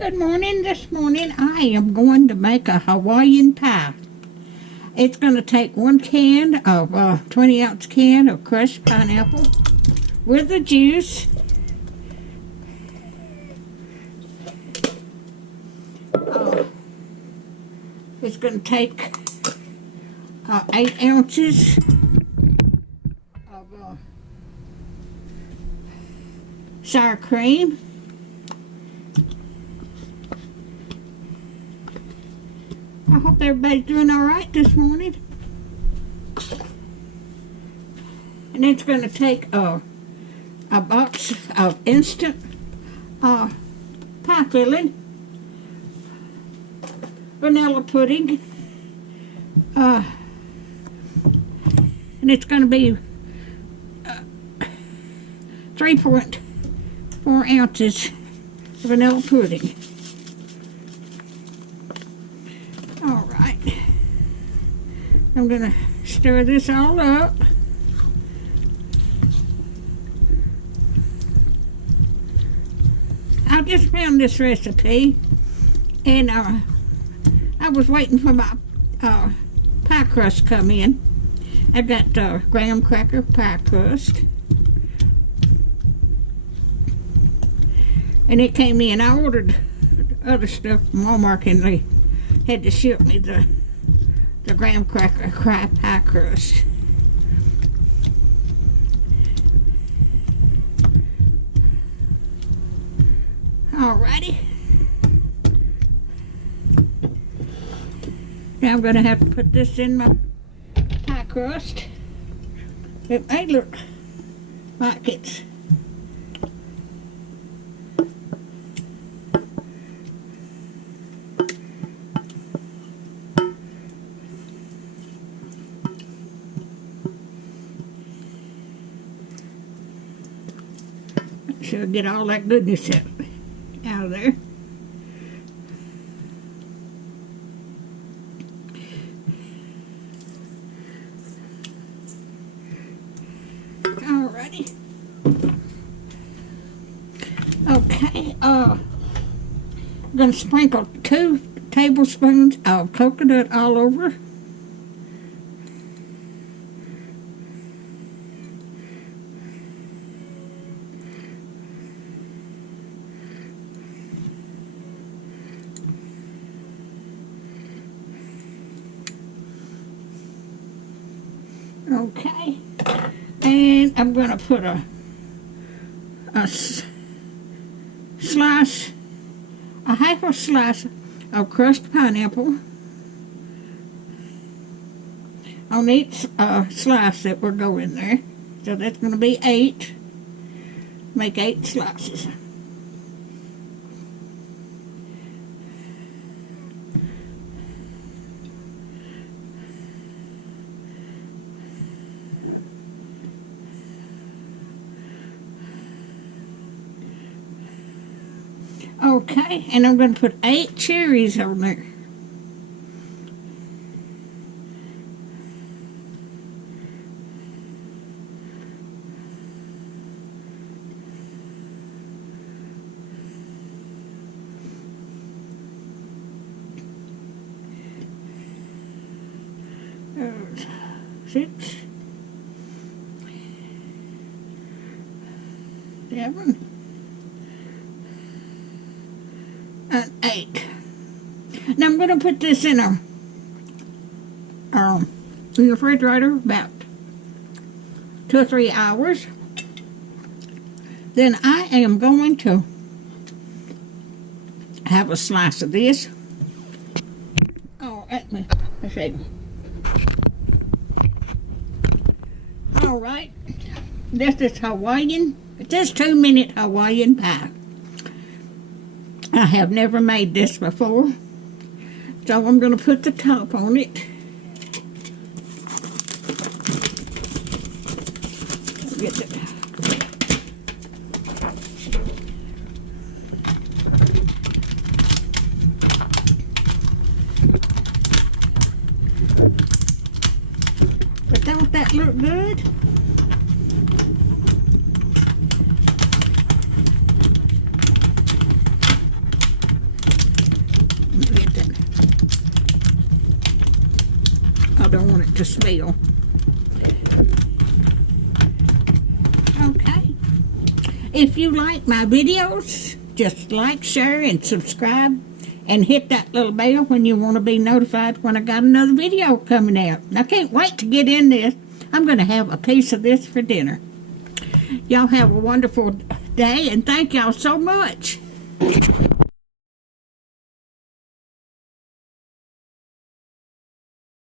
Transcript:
Good morning. This morning I am going to make a Hawaiian pie. It's going to take 1 can of 20-ounce can of crushed pineapple with the juice. It's going to take 8 ounces of sour cream. I hope everybody's doing all right this morning. And it's going to take a box of instant pie filling, vanilla pudding, and it's going to be 3.4 ounces of vanilla pudding. All right, I'm going to stir this all up. I just found this recipe, and I was waiting for my pie crust to come in. I've got graham cracker pie crust, and it came in. I ordered other stuff from Walmart, and they had to ship me the graham cracker pie crust. Alrighty. Now I'm going to have to put this in my pie crust. It may look like it's should get all that goodness out of there. Alrighty. Okay, I'm gonna sprinkle 2 tablespoons of coconut all over. Okay, and I'm going to put a half a slice of crushed pineapple on each slice that will go in there. So that's going to be 8. Make 8 slices. Okay, and I'm going to put 8 cherries on there. There's 6, 7, and 8. Now I'm going to put this in the refrigerator about 2 or 3 hours. Then I am going to have a slice of this. Oh, let's see. All right, this is Hawaiian. It says 2-minute Hawaiian pie. I have never made this before, so I'm going to put the top on it. Get it. But don't that look good? I don't want it to spill. Okay. If you like my videos, just like, share, and subscribe. And hit that little bell when you want to be notified when I got another video coming out. I can't wait to get in this. I'm going to have a piece of this for dinner. Y'all have a wonderful day, and thank y'all so much.